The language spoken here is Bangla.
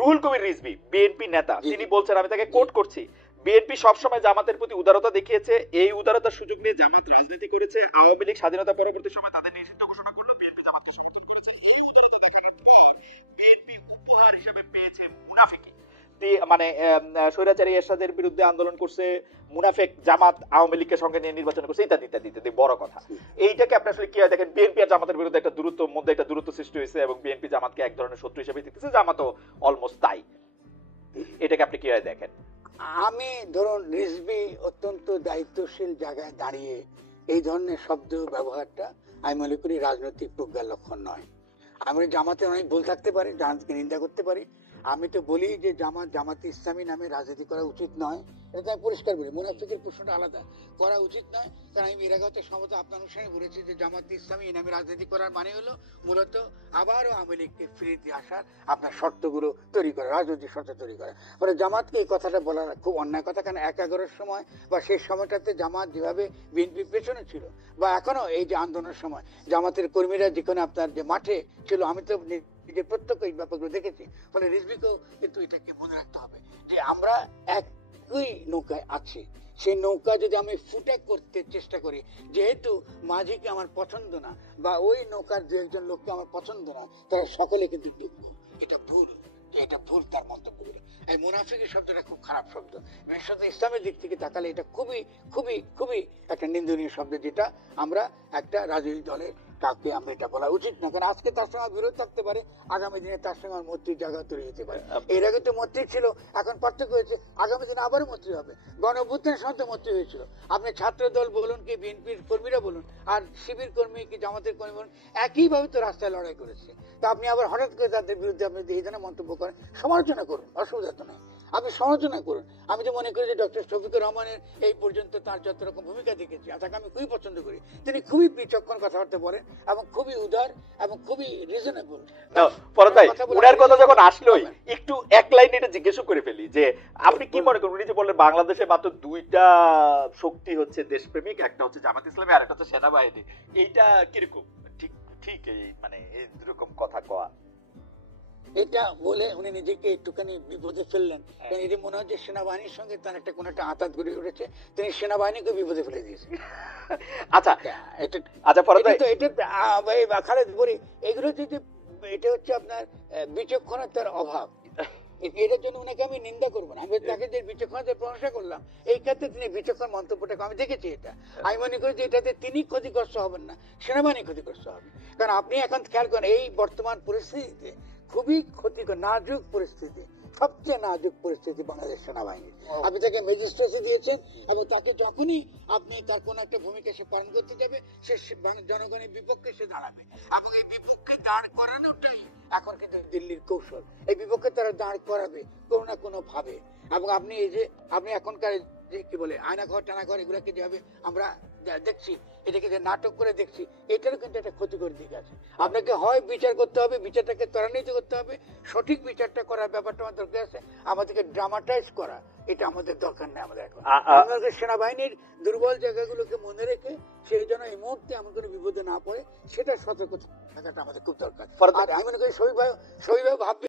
রুহুল কবির রিজভী বিএনপি নেতা, তিনি বলছেন, আমি তাকে কোট করছি, বিএনপি সবসময় জামাতের প্রতি উদারতা দেখিয়েছে, এই উদারতার সুযোগ নিয়ে জামাত রাজনীতি করেছে। আওয়ামী লীগ স্বাধীনতা পরবর্তী সময় তাদের নিষিদ্ধ ঘোষণা করলো, বিএনপি জামাতকে সমর্থন করেছে। এই উদারতা দেখানোর পর বিএনপি উপহার হিসেবে পেয়েছে মুনাফিকি। মানে স্বৈরাচারী এরশাদের বিরুদ্ধে আন্দোলন করছে, মুনাফেক জামাত আওয়ামী লীগকে সঙ্গে নিয়ে নির্বাচন করছে, ইত্যাদি ইত্যাদি ইত্যাদি। বড় কথা, এইটাকে আপনি আসলে কি হয় দেখেন, বিএনপি আর জামাতের বিরুদ্ধে একটা দূরত্ব মধ্যে একটা দূরত্ব সৃষ্টি হয়েছে এবং বিএনপি জামাতকে এক ধরনের শত্রু হিসেবে দেখতেছে, জামাতও অলমোস্ট তাই। এটাকে আপনি কি হয় দেখেন? আমি ধরুন রিজভী অত্যন্ত দায়িত্বশীল জায়গায় দাঁড়িয়ে এই ধরনের শব্দ ব্যবহারটা আমি মনে করি রাজনৈতিক প্রজ্ঞার লক্ষণ নয়। আমি জামাতের অনেক ভুল থাকতে পারি, জামাতকে নিন্দা করতে পারি। আমি তো বলি যে জামাতে ইসলামী নামে রাজনীতি করা উচিত নয়, এটা তো আমি পরিষ্কার বলি। মুনাফিকের প্রশ্নটা আলাদা, করা উচিত নয়। কারণ আমি এর আগে সমাজে আপনার অনুষ্ঠানে বলেছি যে জামাতে ইসলামী এই নামে রাজনীতি করার মানে হলো মূলত আবারও আওয়ামী লীগকে ফিরে দিয়ে আসার আপনার শর্তগুলো তৈরি করা, রাজনৈতিক শর্ত তৈরি করা। মানে জামাতকে এই কথাটা বলা খুব অন্যায় কথা। কারণ 11-11 সময় বা সেই সময়টাতে জামাত যেভাবে বিএনপির পেছনে ছিল, বা এখনো এই যে আন্দোলনের সময় জামাতের কর্মীরা যেখানে আপনার যে মাঠে ছিল, আমি তো নিজের প্রত্যক্ষ এই ব্যাপারগুলো দেখেছি। ফলে রিজভীকেও কিন্তু এটাকে মনে রাখতে হবে যে আমরা একই নৌকায় আছি। সেই নৌকা যদি আমি ফুটা করতে চেষ্টা করি, যেহেতু মাঝিকে আমার পছন্দ না বা ওই নৌকার দু একজন লোককে আমার পছন্দ না, তারা সকলে কিন্তু ডুববো। এটা ভুল, এটা ভুল তার মন্তব্যগুলো। এই মুনাফিকের শব্দটা খুব খারাপ শব্দ। বিশেষত ইসলামের দিক থেকে তাকালে এটা খুবই খুবই খুবই একটা নিন্দনীয় শব্দ, যেটা আমরা একটা রাজনৈতিক দলের কাউকে আমরা এটা বলা উচিত না। কারণ আজকে তার সঙ্গে বিরোধ থাকতে পারে, আগামী দিনে তার সঙ্গে আমার মৈত্রীর জায়গা তৈরি হতে পারে। এর আগে তো মৈত্রী ছিল, এখন পার্থক্য হয়েছে, আগামী দিনে আবারও মৈত্রী হবে। গণঅভ্যুত্থানের সময় তো মৈত্রী হয়েছিল। আপনি ছাত্র দল বলুন কি বিএনপির কর্মীরা বলুন আর শিবির কর্মী কি জামাতের কর্মী বলুন, একইভাবে তো রাস্তায় লড়াই করেছে। তা আপনি আবার হঠাৎ করে তাদের বিরুদ্ধে আপনি এই ধরনের মন্তব্য করেন, সমালোচনা করুন, অসুবিধা তো নেই, আপনি সমালোচনা করুন। আমি তো মনে করি যে ডক্টর শফিকুর রহমানের এই পর্যন্ত তার যত রকম ভূমিকা দেখেছি, তাকে আমি খুবই পছন্দ করি। তিনি খুবই বিচক্ষণ কথাবার্তা বলেন এবং খুবই উদার এবং খুবই রিজনেবল। উনার কথা যখন আসলোই একটু এক লাইনে এটা জিজ্ঞেস করে ফেলি যে আপনি কি মনে করেন, উনি যে বললেন বাংলাদেশে মাত্র দুইটা শক্তি হচ্ছে দেশপ্রেমিক, একটা হচ্ছে জামাত ইসলামী আর একটা হচ্ছে সেনাবাহিনী, এইটা কিরকম ঠিক ঠিক এই মানে এইরকম কথা কওয়া? এটা বলে উনি নিজেকে একটুখানি বিপদে ফেললেন। এটি মনে হয় যে সেনাবাহিনীর সঙ্গে তার একটা কোন একটা আঘাত গড়ে উঠেছে, তিনি সেনাবাহিনীকে বিপদে ফেলে দিয়েছেন। আচ্ছা আচ্ছা এটা খালেদ বলি, এগুলো যদি এটা হচ্ছে আপনার বিচক্ষণতার অভাব। এটার জন্য ওনাকে আমি নিন্দা করবো না, আমি তাকে যে বিচক্ষণতার প্রশংসা করলাম, এই ক্ষেত্রে তিনি বিচক্ষণ মন্তব্যটাকে আমি দেখেছি। এটা আমি মনে করি যে এটাতে তিনি ক্ষতিগ্রস্ত হবেন না, সেনাবাহিনী ক্ষতিগ্রস্ত হবে। কারণ আপনি এখন খেয়াল করেন এই বর্তমান পরিস্থিতিতে খুবই ক্ষতিকর নাজুক পরিস্থিতি, সবচেয়ে নাজুক পরিস্থিতি বাংলাদেশ সেনাবাহিনীর। আপনি তাকে ম্যাজিস্ট্রেসি দিয়েছেন এবং তাকে যখনই আপনি তার কোন একটা ভূমিকা সে পালন করতে যাবে, সে জনগণের বিপক্ষে সে দাঁড়াবে এবং এই বিপক্ষে দাঁড় করানোটাই এখন কিন্তু দিল্লির কৌশল। এই বিপক্ষে তারা দাঁড় করাবে কোনো না কোনো ভাবে। এবং আপনি এই যে আপনি এখনকার যে কি বলে আয়নাঘর টানাঘর এগুলোকে যেভাবে আমরা দেখছি, এটাকে যে নাটক করে দেখছি, এটারও কিন্তু একটা ক্ষতিকর দিক আছে। আপনাকে হয় বিচার করতে হবে, বিচারটাকে ত্বরান্বিত করতে হবে, সঠিক বিচারটা করার ব্যাপারটা আমাদের দরকার আছে। আমাদেরকে ড্রামাটাইজ করা এটা আমাদের দরকার নেই। আমাদের এখন আমাদের সেনাবাহিনীর দুর্বল জায়গাগুলোকে মনে রেখে সেই জন্য এই মুহূর্তে এমন কোনো বিপদে না পড়ে সেটা সতর্ক থাকাটা আমাদের খুব দরকার। আর আমি মনে করি সবাই ভাববে